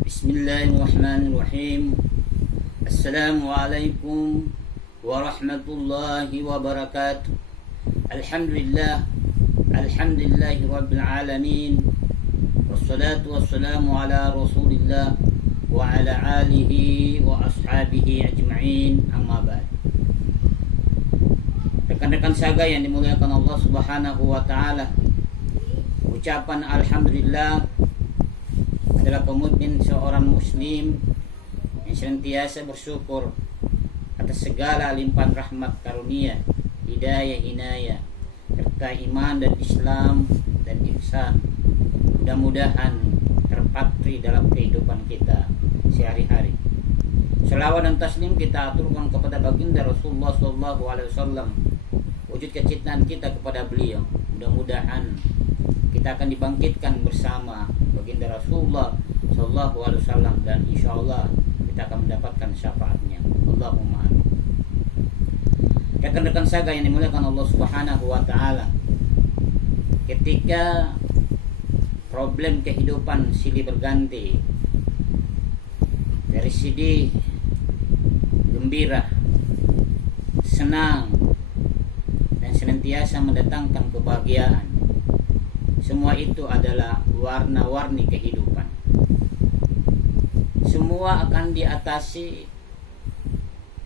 Bismillahirrahmanirrahim. Assalamualaikum warahmatullahi wabarakatuh. Alhamdulillah, alhamdulillahi rabbil alamin. Wassalatu wassalamu ala rasulillah wa ala alihi wa ashabihi ajma'in, amma ba'd. Rekan-rekan saga yang dimuliakan Allah Subhanahu wa taala, ucapan alhamdulillah adalah komitmen seorang muslim yang senantiasa bersyukur atas segala limpahan rahmat karunia, hidayah, inayah, serta iman dan Islam dan ihsan. Mudah-mudahan terpatri dalam kehidupan kita sehari-hari. Selawat dan taslim kita aturkan kepada baginda Rasulullah SAW, wujud kecintaan kita kepada beliau. Mudah-mudahan kita akan dibangkitkan bersama baginda Rasulullah SAW, dan insyaallah kita akan mendapatkan syafaatnya. Allahumma amin. Rekan-rekan saga yang dimuliakan Allah Subhanahu wa taala, ketika problem kehidupan silih berganti dari sedih, gembira, senang, dan senantiasa mendatangkan kebahagiaan, semua itu adalah warna-warni kehidupan. Semua akan diatasi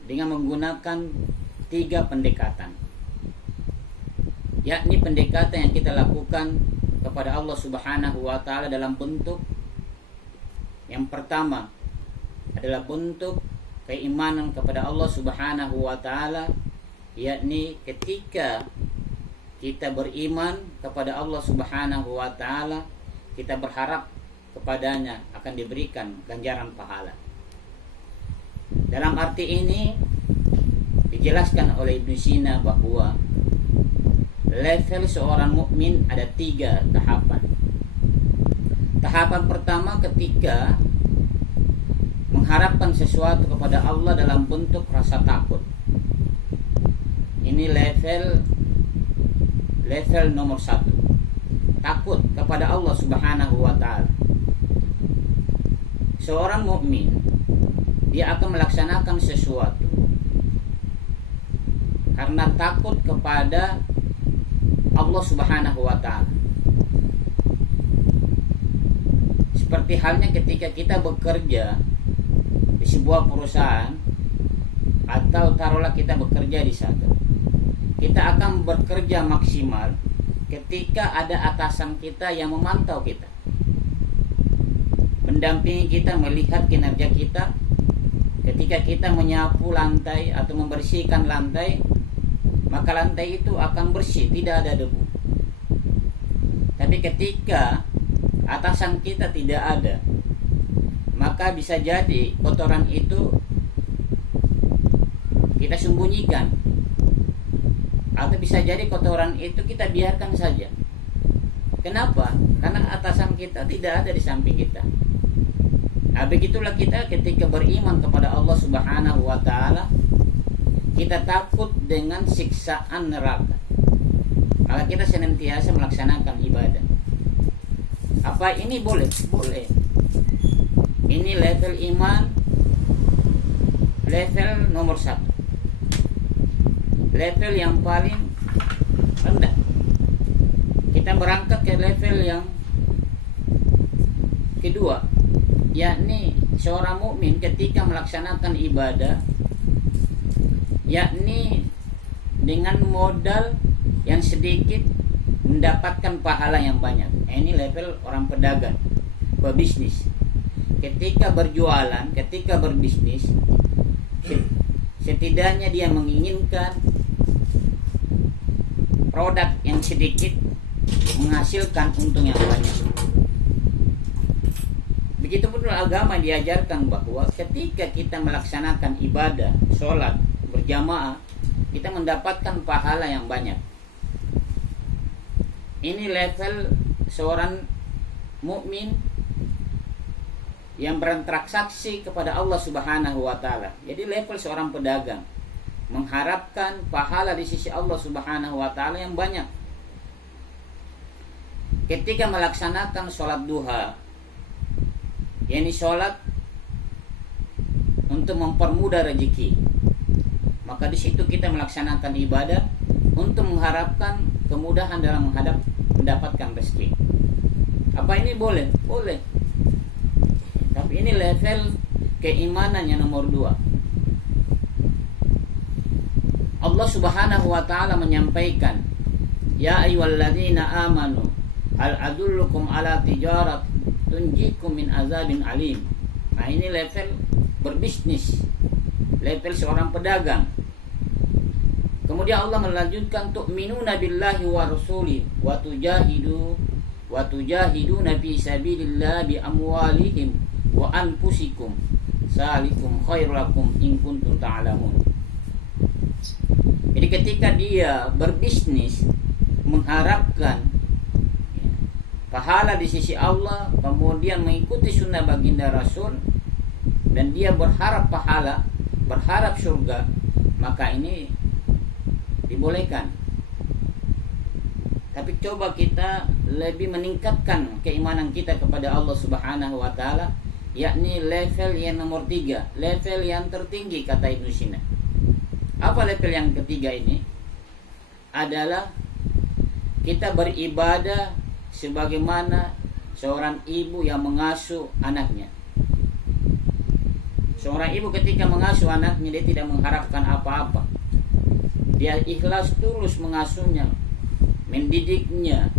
dengan menggunakan 3 pendekatan, yakni pendekatan yang kita lakukan kepada Allah Subhanahu wa taala dalam bentuk yang pertama adalah bentuk keimanan kepada Allah Subhanahu wa taala, yakni ketika kita beriman kepada Allah Subhanahu wa taala, kita berharap kepadanya akan diberikan ganjaran pahala. Dalam arti ini dijelaskan oleh Ibnu Sina bahwa level seorang mukmin ada 3 tahapan. Tahapan pertama ketika mengharapkan sesuatu kepada Allah dalam bentuk rasa takut. Ini level nomor 1, takut kepada Allah Subhanahu wa taala. Seorang mukmin dia akan melaksanakan sesuatu karena takut kepada Allah Subhanahu wa taala. Seperti halnya ketika kita bekerja di sebuah perusahaan, atau taruhlah kita bekerja di satu, kita akan bekerja maksimal ketika ada atasan kita yang memantau kita, mendampingi kita, melihat kinerja kita. Ketika kita menyapu lantai atau membersihkan lantai, maka lantai itu akan bersih, tidak ada debu. Tapi ketika atasan kita tidak ada, maka bisa jadi kotoran itu kita sembunyikan, atau bisa jadi kotoran itu kita biarkan saja. Kenapa? Karena atasan kita tidak ada di samping kita. Nah, begitulah kita ketika beriman kepada Allah Subhanahu wa taala, kita takut dengan siksaan neraka, maka kita senantiasa melaksanakan ibadah. Apa ini boleh? Boleh. Ini level iman, level nomor 1, level yang paling rendah. Kita berangkat ke level yang kedua, yakni seorang mukmin ketika melaksanakan ibadah, yakni dengan modal yang sedikit mendapatkan pahala yang banyak. Ini level orang pedagang, pebisnis. Ketika berjualan, ketika berbisnis, setidaknya dia menginginkan produk yang sedikit menghasilkan untung yang banyak. Begitupun agama diajarkan bahwa ketika kita melaksanakan ibadah, sholat berjamaah, kita mendapatkan pahala yang banyak. Ini level seorang mukmin yang bertransaksi kepada Allah Subhanahu wa taala. Jadi level seorang pedagang mengharapkan pahala di sisi Allah Subhanahu wa taala yang banyak. Ketika melaksanakan sholat duha, yakni sholat untuk mempermudah rezeki. Maka di situ kita melaksanakan ibadah untuk mengharapkan kemudahan dalam mendapatkan rezeki. Apa ini boleh? Boleh. Tapi ini level keimanan yang nomor 2. Allah Subhanahu wa taala menyampaikan, "Ya ayyuhalladzina amanu, hal adullukum ala tijarat tunjikum min azabin alim." Nah, ini level berbisnis, level seorang pedagang. Kemudian Allah melanjutkan, tu'minuna billahi wa rasuli wa tujahiduna fi sabilillah bi amwalihim wa anfusikum salikum khairul lakum in kuntum ta'lamun. Jadi ketika dia berbisnis mengharapkan pahala di sisi Allah, kemudian mengikuti sunnah baginda Rasul, dan dia berharap pahala, berharap surga, maka ini dibolehkan. Tapi coba kita lebih meningkatkan keimanan kita kepada Allah Subhanahu wa taala, yakni level yang nomor 3, level yang tertinggi kata Ibnu Sina. Apa level yang ketiga ini? Adalah kita beribadah sebagaimana seorang ibu yang mengasuh anaknya. Seorang ibu ketika mengasuh anaknya, dia tidak mengharapkan apa-apa. Dia ikhlas tulus mengasuhnya, mendidiknya,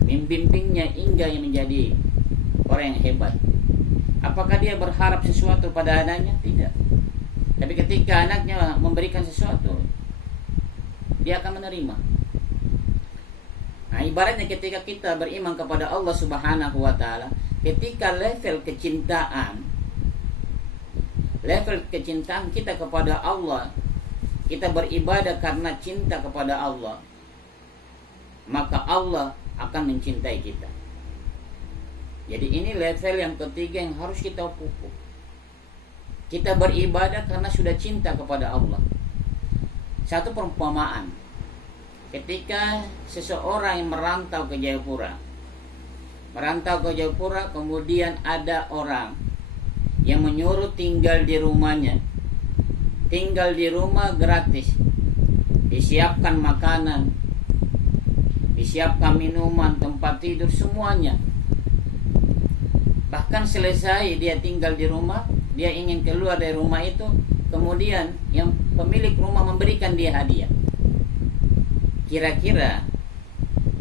membimbingnya hingga yang menjadi orang yang hebat. Apakah dia berharap sesuatu pada anaknya? Tidak. Tapi ketika anaknya memberikan sesuatu, dia akan menerima. Nah, ibaratnya ketika kita beriman kepada Allah Subhanahu wa taala, ketika level kecintaan kita kepada Allah, kita beribadah karena cinta kepada Allah, maka Allah akan mencintai kita. Jadi ini level yang ketiga yang harus kita pupuk. Kita beribadah karena sudah cinta kepada Allah. Satu perumpamaan, ketika seseorang yang merantau ke Jayapura, kemudian ada orang yang menyuruh tinggal di rumahnya, tinggal di rumah gratis, disiapkan makanan, disiapkan minuman, tempat tidur, semuanya. Bahkan selesai dia tinggal di rumah, dia ingin keluar dari rumah itu, kemudian yang pemilik rumah memberikan dia hadiah. Kira-kira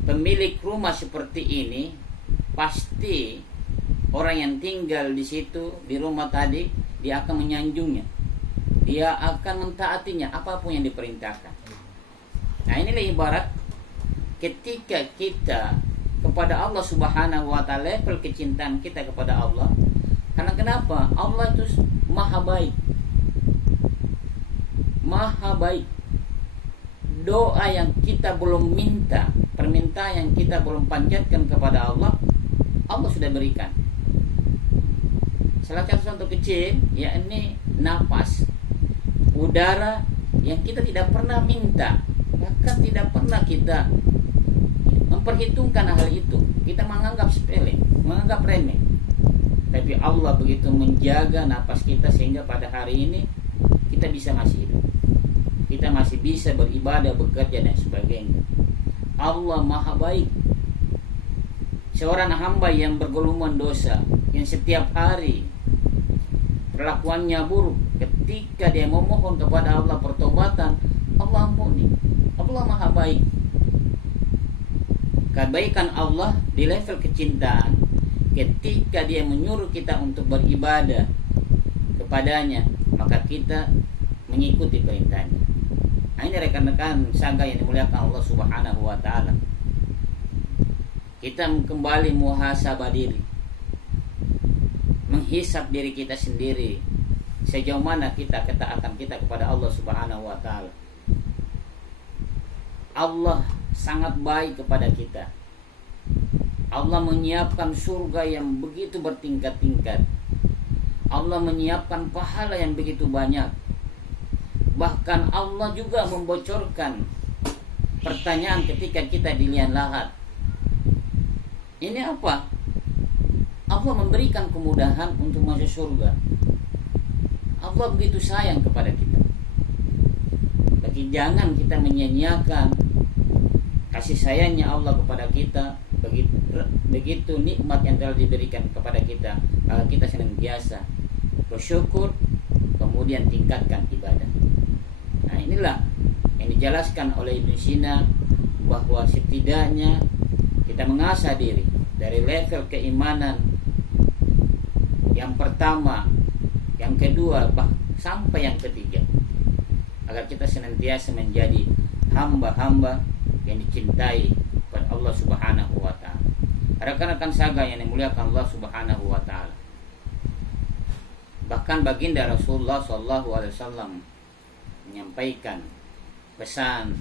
pemilik rumah seperti ini, pasti orang yang tinggal di situ, di rumah tadi, dia akan menyanjungnya, dia akan mentaatinya apapun yang diperintahkan. Nah, inilah ibarat ketika kita kepada Allah Subhanahu wa taala, level kecintaan kita kepada Allah. Karena kenapa? Allah itu maha baik. Maha baik. Doa yang kita belum minta, permintaan yang kita belum panjatkan kepada Allah, Allah sudah berikan. Salah satu contoh kecil, yakni napas, udara yang kita tidak pernah minta, bahkan tidak pernah kita memperhitungkan hal itu. Kita menganggap sepele, menganggap remeh. Tapi Allah begitu menjaga napas kita sehingga pada hari ini kita bisa masih hidup, kita masih bisa beribadah, bekerja dan sebagainya. Allah maha baik. Seorang hamba yang bergulungan dosa, yang setiap hari perlakuannya buruk, ketika dia memohon kepada Allah pertobatan, Allah ampuni. Allah maha baik. Kebaikan Allah di level kecintaan, ketika dia menyuruh kita untuk beribadah kepadanya, maka kita mengikuti perintahnya. Nah, ini rekan-rekan sangga yang dimuliakan Allah Subhanahu wa taala. Kita kembali muhasabah diri, menghisap diri kita sendiri, sejauh mana kita ketaatan kita kepada Allah Subhanahu wa taala. Allah sangat baik kepada kita. Allah menyiapkan surga yang begitu bertingkat-tingkat. Allah menyiapkan pahala yang begitu banyak. Bahkan Allah juga membocorkan pertanyaan ketika kita di liang lahat. Ini apa? Allah memberikan kemudahan untuk masuk surga. Allah begitu sayang kepada kita. Tapi jangan kita menyia-nyiakan kasih sayangnya Allah kepada kita. Begitu nikmat yang telah diberikan kepada kita, maka kita senantiasa bersyukur, kemudian tingkatkan ibadah. Nah, inilah yang dijelaskan oleh Ibnu Sina, bahwa setidaknya kita mengasah diri dari level keimanan yang pertama, yang kedua, sampai yang ketiga, agar kita senantiasa menjadi hamba-hamba yang dicintai oleh Allah Subhanahu wa taala. Rekan-rekan saga yang dimuliakan Allah Subhanahu wa taala. Bahkan baginda Rasulullah sallallahu alaihi wasallam menyampaikan pesan,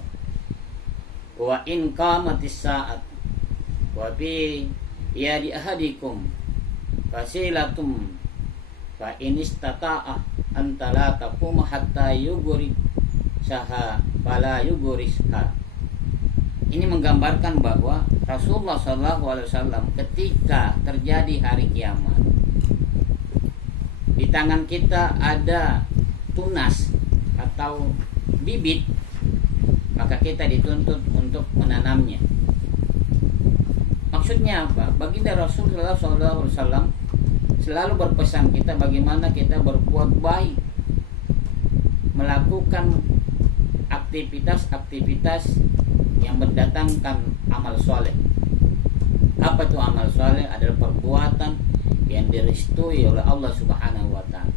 wa in qamatis saat wa bi yadi ahadikum fasilatum fa in istata'a anta la taqum hatta yuguri saha fala yugurisha. Ini menggambarkan bahwa Rasulullah SAW ketika terjadi hari kiamat, di tangan kita ada tunas atau bibit, maka kita dituntut untuk menanamnya. Maksudnya apa? Baginda Rasulullah SAW selalu berpesan kita bagaimana kita berbuat baik, melakukan aktivitas-aktivitas yang mendatangkan amal soleh. Apa itu amal soleh? Adalah perbuatan yang direstui oleh Allah Subhanahu wa taala.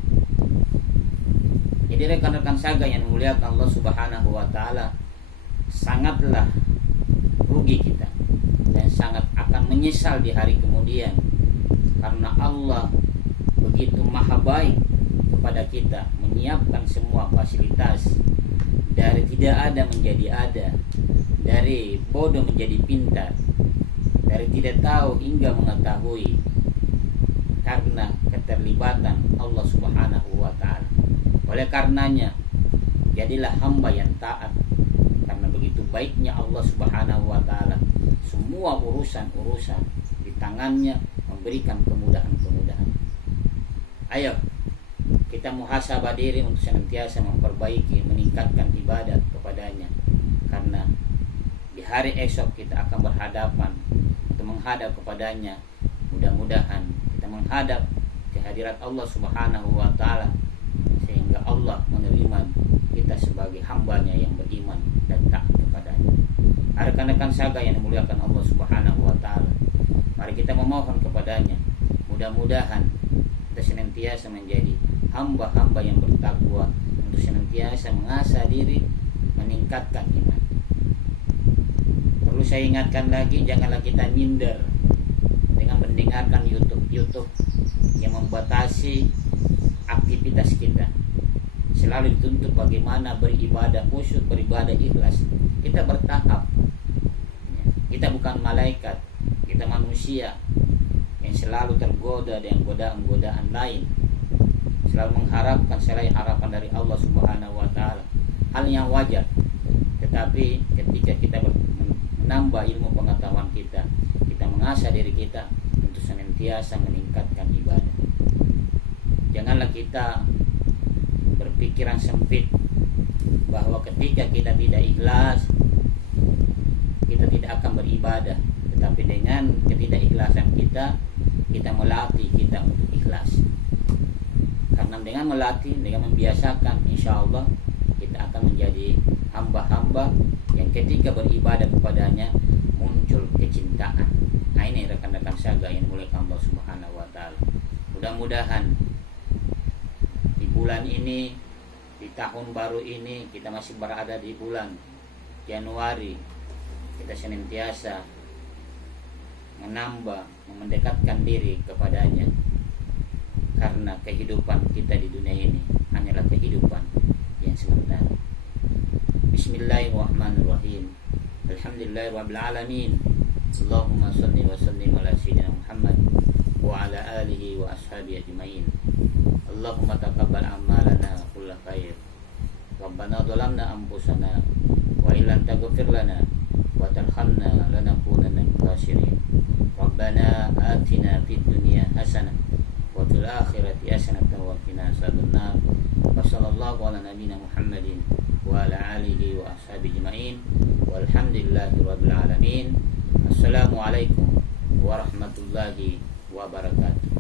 Jadi rekan-rekan saga yang memuliakan Allah Subhanahu wa taala, sangatlah rugi kita dan sangat akan menyesal di hari kemudian, karena Allah begitu maha baik kepada kita, menyiapkan semua fasilitas, dari tidak ada menjadi ada, dari bodoh menjadi pintar, dari tidak tahu hingga mengetahui, karena keterlibatan Allah Subhanahu wa taala. Oleh karenanya, jadilah hamba yang taat, karena begitu baiknya Allah Subhanahu wa taala. Semua urusan-urusan di tangannya memberikan kemudahan-kemudahan. Ayo kita muhasabah diri untuk senantiasa memperbaiki, meningkatkan ibadah kepadanya, karena di hari esok kita akan berhadapan untuk menghadap kepadanya. Mudah-mudahan kita menghadap kehadirat Allah Subhanahu wa taala, sehingga Allah menerima kita sebagai hambanya yang beriman dan taat kepadanya. Rekan-rekan saga yang dimuliakan Allah Subhanahu wa taala, mari kita memohon kepadanya, mudah-mudahan kita senantiasa menjadi hamba-hamba yang bertakwa, untuk senantiasa mengasah diri, meningkatkan iman. Perlu saya ingatkan lagi, janganlah kita minder dengan mendengarkan YouTube yang membatasi aktivitas kita. Selalu dituntut bagaimana beribadah khusyuk, beribadah ikhlas. Kita bertahap. Kita bukan malaikat, kita manusia yang selalu tergoda dengan godaan-godaan lain, selalu mengharapkan selain harapan dari Allah Subhanahu wa taala, hal yang wajar. Tetapi ketika kita menambah ilmu pengetahuan kita mengasah diri kita untuk senantiasa meningkatkan ibadah. Janganlah kita berpikiran sempit bahwa ketika kita tidak ikhlas, kita tidak akan beribadah. Tetapi dengan ketidakikhlasan kita melatih kita untuk ikhlas. Karena dengan melatih, dengan membiasakan, insya Allah kita akan menjadi hamba-hamba yang ketika beribadah kepadanya muncul kecintaan. Nah, ini rekan-rekan saga yang dimuliakan Allah Subhanahu wa taala. Mudah-mudahan di bulan ini, di tahun baru ini, kita masih berada di bulan Januari, kita senantiasa menambah, mendekatkan diri kepadanya, karena kehidupan kita di dunia ini hanyalah kehidupan yang sementara. Bismillahirrahmanirrahim. Alhamdulillahirabbil alamin. Allahumma shalli wa sallim ala sayyidina Muhammad wa ala alihi wa ashabihi ajmain. Allahumma taqabbal a'malana kulla khair. Rabbana dhalamna anfusana wa illam taghfir lana وترحمنا لنكونن من الخاسرين. ربنا آتنا في الدنيا حسنة وفي الآخرة حسنة وقنا عذاب النار. وصلى الله على نبينا محمد وعلى آله وأصحابه أجمعين والحمد لله رب العالمين. السلام عليكم warahmatullahi wabarakatuh.